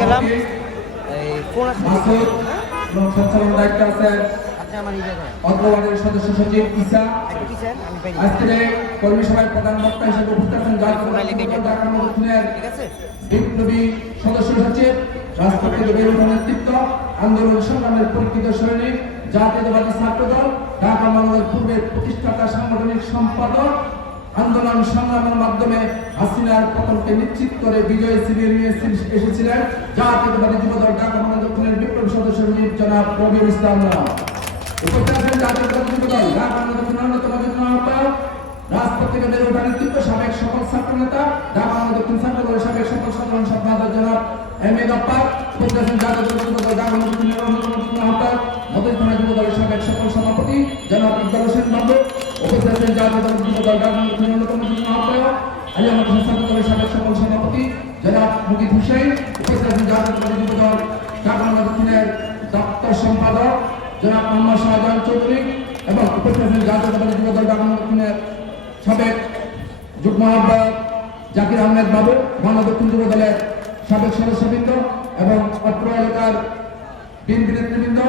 গেলাম এই কোন দায়িত্ব আছে অগ্রবাদের সদস্য সচিব ইসা আজকে কর্মী সভায় প্রধান বক্তা হিসেবে উপস্থিত আছেন বিপ্লবী সদস্য সচিব রাজপথ থেকে বের ওঠার নেতৃত্ব আন্দোলন সংগ্রামের পরিচিত সৈনিক জাতীয়তাবাদী ছাত্র দল ঢাকা মহানগর পূর্বের প্রতিষ্ঠাতা সাংগঠনিক সম্পাদক আন্দোলন সংগ্রামের মাধ্যমে হাসিনার পতনকে নিশ্চিত করে বিজয় শিবির নিয়ে এসেছিলেন জাতীয়তাবাদী যুবদল ঢাকা মহানগর দক্ষিণের বিপ্লবী সদস্য সচিব জনাব রবিউল ইসলাম উপস্থিত আছেন জাতীয়তাবাদী যুবদল ঢাকা মহানগর দক্ষিণের অন্যতম আহ্বায়ক রাজপথ থেকে বের ওঠার নেতৃত্ব সাবেক সকল ছাত্র নেতা ঢাকা মহানগর দক্ষিণ ছাত্র দলের সাবেক সকল সাধারণ সম্পাদক জনাব এম এ গাপ্পার উপস্থিত আছেন জাতীয়তাবাদী যুবদল ঢাকা মহানগর দক্ষিণের অন্যতম আহ্বায়ক মধুর থানা যুবদলের সাবেক সকল সভাপতি জনাব ইকবাল হোসেন বাবু উপস্থিত আছেন জাতীয়তাবাদী যুবদল ঢাকা মহানগর দক্ষিণের অন্যতম আহ্বায়ক আলিয়া ছাত্র দলের সাবেক সকল সভাপতি জনাব মুকিত হুসেন উপস্থিত আছেন জাতীয়তাবাদী যুবদল ঢাকা মহানগর দক্ষিণের দপ্তর সম্পাদক জনাব মোহাম্মদ শাহজাহান চৌধুরী এবং উপস্থিত আছেন জাতীয়তাবাদী যুবদল ঢাকা মহানগর দক্ষিণের সাবেক যুগ্ম আহ্বায়ক জাকির আহমেদ বাবু মহানগর দক্ষিণ যুব দলের সাবেক সদস্যবৃন্দ এবং অত্র এলাকার বিএনপি নেতৃবৃন্দ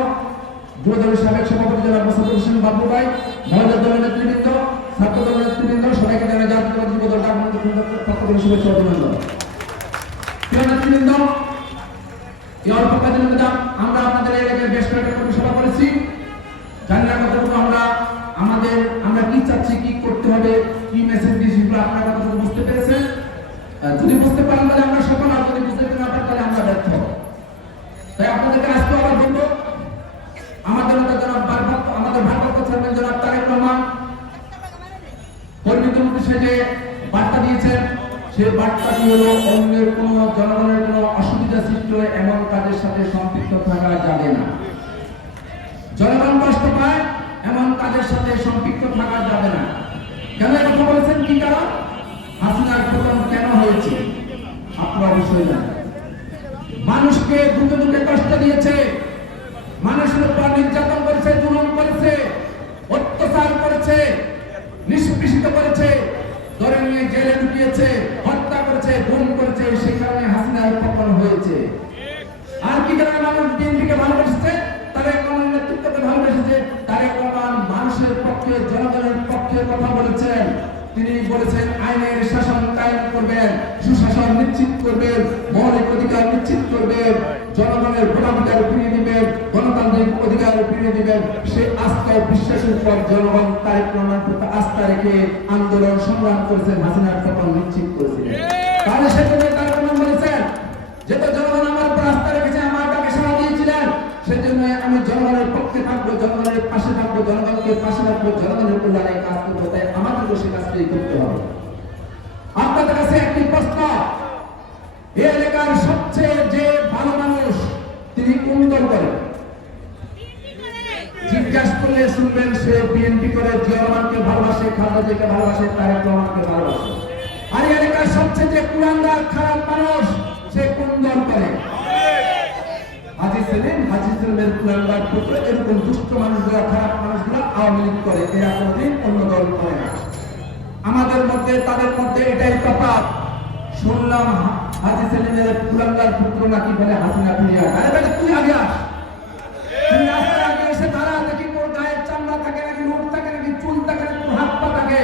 যুব দলের সাবেক সভাপতি জনাব মোসাদ্দেক হোসেন বাবু ভাই মহিলা দলের নেতৃবৃন্দ ছাত্র দলের নেতৃবৃন্দ সবাইকে জানাই জাতীয়তাবাদী যুব দল ঢাকা মহানগর দক্ষিণের পক্ষ থেকে শুভেচ্ছা অভিনন্দন। প্রিয় নেতৃবৃন্দ, এই অল্প কাজের মধ্যে আমরা আপনাদের এলাকায় বেশ কয়েকটা কর্মী সভা করেছি। জানি না কতটুকু আমরা কি চাচ্ছি, কি করতে হবে, কি মেসেজ দিচ্ছি, আপনারা কতটুকু বুঝতে পেরেছেন। যদি বুঝতে পারেন তাহলে আমরা সফল, আর যদি বুঝতে না পারেন তাহলে আমরা ব্যর্থ। তাই আপনাদেরকে আজকে আবার বলবো, আমাদের ভারপ্রাপ্ত চেয়ারম্যান জনাব তারেক রহমান পরিমিত সে যে বার্তা দিয়েছেন, সে বার্তাটি হলো অন্যের কোনো জনগণের কোনো অসুবিধা সৃষ্টি হয় এমন কাজের সাথে সম্পৃক্ত থাকা যাবে না। জনগণ কষ্ট পায় এমন কাজের সাথে সম্পৃক্ত থাকা যাবে না। কেন কথা বলেছেন, কি কারণ? হাসিনার পতন কেন হয়েছে আপনারা অবশ্যই জানেন। মানুষকে দুটো কষ্ট দিয়েছে, মানুষের উপর নির্যাতন করেছে, জুলুম করেছে, অত্যাচার করেছে, নিষ্পেষিত করেছে, ধরে নিয়ে জেলে ঢুকিয়েছে, হত্যা করেছে, গুম করেছে। সেই কারণে হাসিনার পতন হয়েছে। আর কি কারণে মানুষ বিএনপিকে ভালোবেসেছে, তারেক রহমানের নেতৃত্বকে ভালোবেসেছে। তারেক রহমান মানুষের পক্ষে, জনগণের পক্ষে কথা বলেছেন। তিনি বলেছেন আইনের শাসন কায়েম করবেন, সুশাসন নিশ্চিত করবেন, মৌলিক অধিকার নিশ্চিত করবেন, জনগণের ভোটাধিকার ফিরিয়ে দিবেন, গণতান্ত্রিক অধিকার ফিরিয়ে দিবেন। সে আস্থা ও বিশ্বাসের উপর জনগণ তারেক রহমান প্রতি আস্থা রেখে আন্দোলন সংগ্রাম করেছেন, হাসিনার পতন নিশ্চিত করেছিলেন। তাহলে সেজন্য তারেক রহমান বলেছেন, যেহেতু জনগণ আমার উপর আস্থা রেখেছে, আমার ডাকে সাড়া দিয়েছিলেন, সেজন্য আমি জনগণের পক্ষে থাকবো, জনগণের পাশে থাকবো, জনগণকে পাশে রাখবো, জনগণের কল্যাণে কাজ করবো। তাই আমাদেরকে সে কাজটাই করতে হবে। আপনাদের কাছে একটি প্রশ্ন, এই এলাকার সবচেয়ে যে ভালো মানুষ তিনি কোন দল করেন? জিজ্ঞাসা করলে শুনবেন সে বিএনপি করে, জিয়া রহমানকে ভালোবাসে, খালেদা জিয়াকে ভালোবাসে, তারেক রহমানকে ভালোবাসে। আর এই এলাকার সবচেয়ে যে কুলাঙ্গার খারাপ মানুষ সে কোন দল করে? হাজী সেলিমের কুলাঙ্গার পুত্র। এরকম দুষ্ট মানুষগুলা, খারাপ মানুষগুলা আওয়ামী লীগ করে, এরা কোনদিন অন্য দল করে না। আমাদের মধ্যে তাদের মধ্যে এটাই তফাৎ। শুনলাম হাজী সেলিমের কুলাঙ্গার পুত্র নাকি বলে হাসিনা ফিরিয়ে আস। আরে বেটা তুই আগে আস, তুই রাস্তায় আগে এসে দাঁড়া, দেখি তোর গায়ের চামড়া থাকে নাকি, নোট থাকে নাকি, চুল থাকে নাকি, তোর হাত পা থাকে।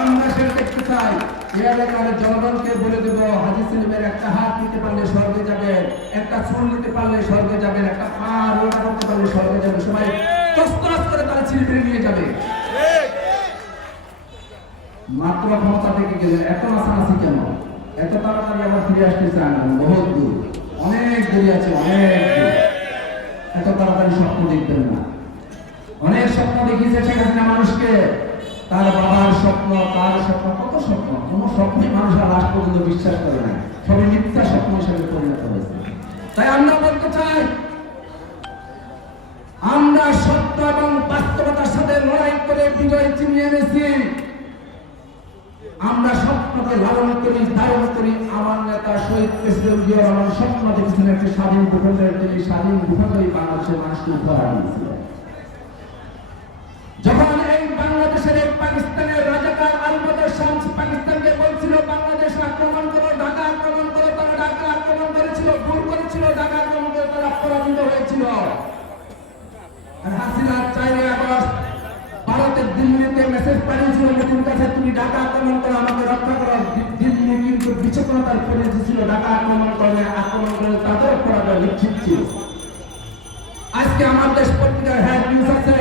আমরা সেটা দেখতে চাই। এই এলাকার জনগণকে বলে দেবো, হাজী সেলিমের একটা হাত নিতে পারলে স্বর্গে যাবেন, একটা চুল নিতে পারলে স্বর্গে যাবেন, একটা পা রোটা করতে পারলে স্বর্গে যাবেন। সবাই তস্তরাজ করে তারা ছিঁড়ে নিয়ে যাবে। মাত্র ক্ষমতা থেকে গেলে এত নাচানাচি কেন? এত তাড়াতাড়ি আবার ফিরে আসতে চান না, বহুত দূর, অনেক দেরি আছে, অনেক দূর। এত তাড়াতাড়ি স্বপ্ন দেখবেন না। অনেক স্বপ্ন দেখিয়েছে শেখ হাসিনা মানুষকে, তার বাবার স্বপ্ন, তার স্বপ্ন, কত স্বপ্ন। কোন স্বপ্নই মানুষ আর লাস্ট পর্যন্ত বিশ্বাস করে না, সবই মিথ্যা স্বপ্ন হিসেবে পরিণত হয়েছে। তাই আমরা বলতে চাই, আমরা সত্য এবং বাস্তবতার সাথে লড়াই করে বিজয় চিনিয়ে এনেছি। আমরা স্বপ্নকে লালন করি, ধারণ করি। আমার নেতা শহীদ প্রেসিডেন্ট জিয়া রহমান স্বপ্ন দেখেছিলেন একটি স্বাধীন ভূখণ্ডের, তিনি স্বাধীন ভূখণ্ডই বাংলাদেশের মানুষকে উপহার দিয়েছিলেন। যখন এই বাংলাদেশের এই পাকিস্তানের রাজাকার আল বদর শামস পাকিস্তানকে বলছিল বাংলাদেশ আক্রমণ করো, ঢাকা আক্রমণ করো, তারা ঢাকা আক্রমণ করে আমাকে রক্ষা করার দিল্লি কিন্তু বিচক্ষণতার পরিণতি ছিল। ঢাকা আক্রমণ করে তাদের পরাজয় নিশ্চিত ছিল। আজকে আমার দেশ পত্রিকার হেড নিউজ আছে,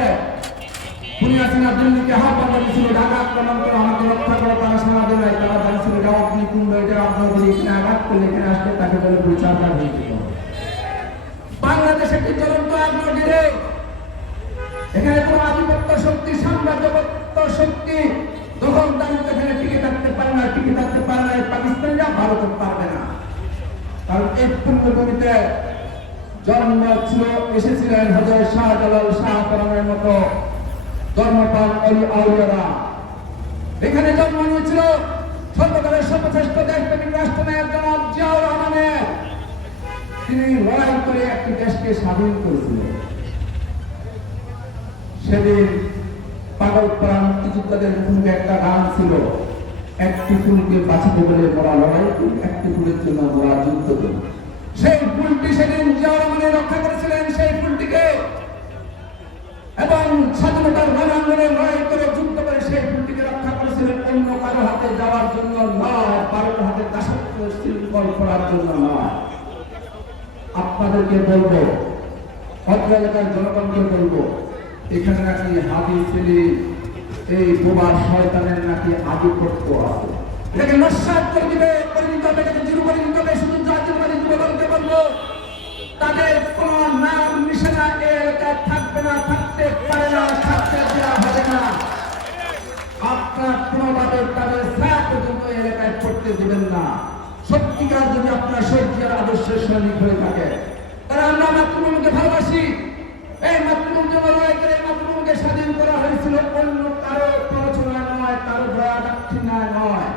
হাসিনা দিল্লিকে আহ্বান করেছিল ঢাকা আক্রমণ করে আমাকে রক্ষা করা, তারা সারা দেয় নাই। তারা জানছিল এটা অগ্নিকুণ্ড, এটা আপনাদের এখানে আঘাত করলে এখানে আসলে তাকে বলে পরিচালনা হয়ে যেত। বাংলাদেশ একটি জ্বলন্ত আগ্নেয়গিরি, এখানে কোনো আধিপত্য শক্তি, সাম্রাজ্যবাদ শক্তি, দখলদারিত্ব এখানে টিকে থাকতে পারে না, টিকে থাকতে পারে না। পাকিস্তানিরা ভারতে পারবে না, কারণ এই পূর্ণভূমিতে জন্ম ছিল, এসেছিলেন হযরত শাহজালাল, শাহপরানের মতো ধর্মপাল অলি আউলিয়ারা। এখানে জন্ম নিয়েছিল সর্বকালের সর্বশ্রেষ্ঠ দেশপ্রেমিক রাষ্ট্রনায়ক জনাব জিয়াউর রহমানের। তিনি লড়াই করে একটি দেশকে স্বাধীন করেছিলেন। সেদিন পাগল প্রাণ মুক্তিযোদ্ধাদের মুখে একটা গান ছিল, একটি ফুলকে বাঁচিতে বলে বলা লড়াই, একটি ফুলের জন্য বলা যুদ্ধ করি। সেই ফুলটি সেদিন জিয়াউর রহমান রক্ষা করেছিলেন, সেই ফুলটিকে, এবং স্বাধীনতার রণাঙ্গনে লড়াই করে যুদ্ধ করে সেই ফুলটিকে রক্ষা করেছিলেন। অন্য কারো হাতে যাওয়ার জন্য নয়, কারোর হাতে দাসত্ব শৃঙ্খল করার জন্য নয়। আপনাদেরকে বলবো, অত্র এলাকার জনগণকে বলবো, এখানে নাকি হাদি ছেলে, এই বোবা শয়তানের নাকি আধিপত্য আছে। এটাকে নস্যাৎ করে দিবে, করে দিতে হবে, এটাকে জিরো করে দিতে হবে। শুধু জাতীয়তাবাদী যুবদলকে বলবো, তাদের কোন নাম নিশানা এ এলাকায় থাকবে না, থাকতে পারে না, থাকতে দেওয়া হবে না। আপনার কোনোভাবে তাদের ছায়া পর্যন্ত এলাকায় পড়তে দেবেন না। সত্যিকার যদি আপনার শহীদের আদর্শের সৈনিক হয়ে থাকে, তারা আমরা মাতৃভূমিকে ভালোবাসি, এই মাতৃভূমিকে লড়াই করে মাতৃভূমিকে স্বাধীন করা হয়েছিল অন্য কারো প্ররোচনায় নয়, কারো দয়া দাক্ষিণ্যায় নয়।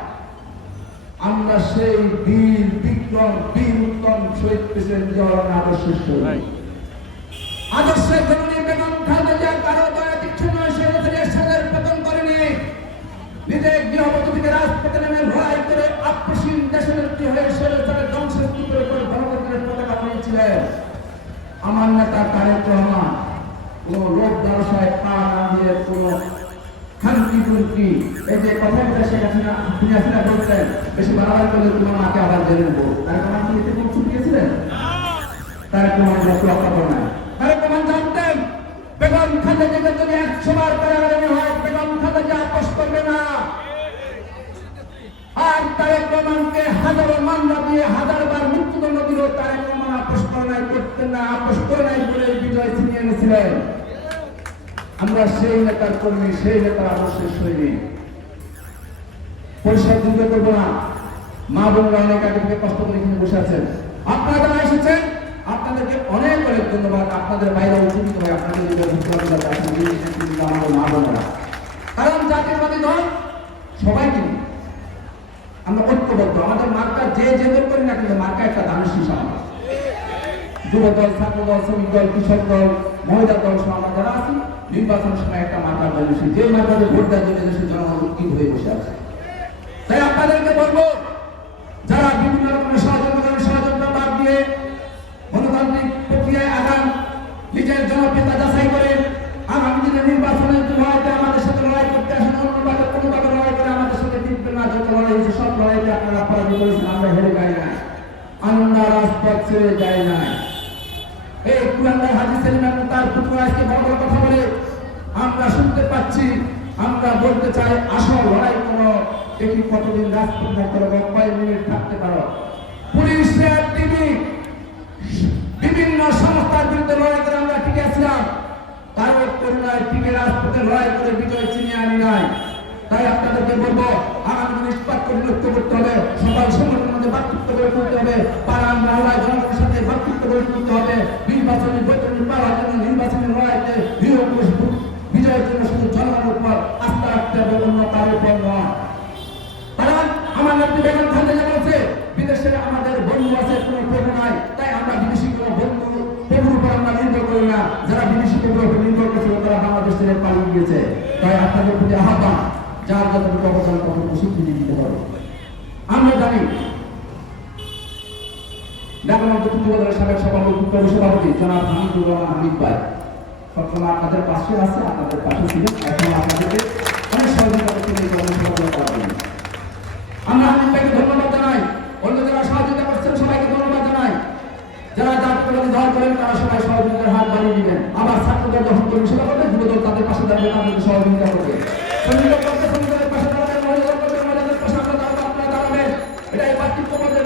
আমরা সেই বীর বিক্রম, বীর উত্তম শহীদ প্রেসিডেন্ট জিয়াউর রহমান আদর্শের সৈনিক। আদর্শের জননী বেগম খালেদা জিয়া কারো দয়া দীক্ষা নয়, স্বৈরাচারীর সাথে পতন করেনি। নিজে গৃহবধূ থেকে রাজপথে নেমে লড়াই করে আপসীন দেশনেত্রী হয়ে স্বৈরাচারের ধ্বংসস্তূপের উপর গণতন্ত্রের পতাকা উড়িয়েছিলেন। আমার নেতা তারেক রহমান কোন লোক ব্যবসায় পা না দিয়ে কোন খানকি টুনকি, এই যে কথাটা শেখ হাসিনা বলতেন, বেশি বাড়াবাড়ি করলে তোমার মাকে আবার জেনে নেবো। তারেক রহমান কি এতে খুব গিয়েছিলেন? তারেক রহমান রক্ষা করে না। তারেক রহমান জানতেন বেগম খালেদা জিয়া যদি 100 বার কারাগারে হয়, বেগম খালেদা জিয়া আপোষ করবে না। আর তারেক রহমানকে হাজারো মামলা দিয়ে 1000 বার মৃত্যুদণ্ড দিল, তারেক রহমান আপোষ করে নাই, করতেন না, আপোষ করে নাই বলে বিজয় ছিনিয়ে এনেছিলেন। আমরা সেই নেতার কর্মী, সেই নেতার আদর্শের সৈনিক। পরিষ্কার যুদ্ধ করবো না। মা বোনরা অনেক আগে থেকে কষ্ট করে এখানে বসে আছেন, আপনারা যারা এসেছেন আপনাদেরকে অনেক অনেক ধন্যবাদ। আপনাদের বাইরে উচিত হয় আপনাদের মা বোনরা, কারণ জাতীয়বাদী দল সবাইকে আমরা ঐক্যবদ্ধ। আমাদের মার্কা যে দল করি না কিন্তু মার্কা একটা দানের হিসাব। যুব দল, ছাত্র দল, শ্রমিক দল, কৃষক দল, মহিলা দল সহ আমরা যারা আছি, নির্বাচনের সময় একটা মার্কা দানের, যে মার্কাতে ভোট দেওয়ার জন্য দেশের জনগণ উৎকিত হয়ে বসে আছে। তাই আপনাদেরকে বলবো, যারা বিভিন্ন রকমের ষড়যন্ত্র বাদ দিয়ে গণতান্ত্রিক প্রক্রিয়ায় আগান, নিজের জনপ্রিয়তা যাচাই করে আগামী দিনে নির্বাচনের লড়াইতে আমাদের সাথে লড়াই করতে আসেন, অন্যভাবে কোনোভাবে লড়াই করে আমাদের সাথে জিতবে না। যত লড়াই হয়েছে সব লড়াইতে আপনারা পরাজয় করেছেন, আমরা হেরে যাই নাই, আমরা রাজপথ ছেড়ে যাই নাই। এই কুলাঙ্গার হাজী সেলিম এবং তার পুত্র আজকে বড় বড় কথা বলে আমরা শুনতে পাচ্ছি। আমরা বলতে চাই, আসল লড়াই করো, দেখি কতদিন রাজপথ থাকতে পারো, কয়েক মিনিট থাকতে পারো। পুলিশের টিভি বিভিন্ন সংস্থার বিরুদ্ধে লড়াই করে আমরা টিকে আসলাম, কারো করুণায় টিকে রাজপথে লড়াই করে বিজয় চিনিয়ে আনি নাই। তাই আপনাদেরকে বলবো, আগামী দিন ইস্পাত করে লক্ষ্য করতে হবে, সকাল সংগঠনের মধ্যে ভাতৃত্ব করে তুলতে হবে, পাড়ার মহলায় জনগণের সাথে ভাতৃত্ব করে তুলতে হবে। নির্বাচনী বৈতরণী পাওয়ার জন্য নির্বাচনী লড়াইতে বিজয়ের জন্য শুধু জনগণের উপর আস্থা রাখতে হবে, অন্য কারোর উপর নয়। কারণ আমার নেত্রী বেগম খালেদা জিয়া বলছে, বিদেশে আমাদের বন্ধু আছে, কোনো প্রভু নাই। তাই আমরা বিদেশি কোনো বন্ধু প্রভুর উপর আমরা নির্ভর করি না। যারা বিদেশি প্রভুর উপর নির্ভর করেছিল তারা বাংলাদেশ থেকে পালিয়ে গিয়েছে। তাই আপনাদের প্রতি আহ্বান, যার যতটুকু অবদান ততটুকু স্বীকৃতি দিতে হবে। আমরা জানি ঢাকা মহানগর সাবেক সভাপতি জনাব হামিদুর রহমান হামিদ ভাই সবসময় আপনাদের পাশে আছে, আপনাদের পাশে ছিলেন, এখন আপনাদেরকে অনেক সহযোগিতা করতে এই কর্মসূচি করার জন্য। জাতীয়তাবাদী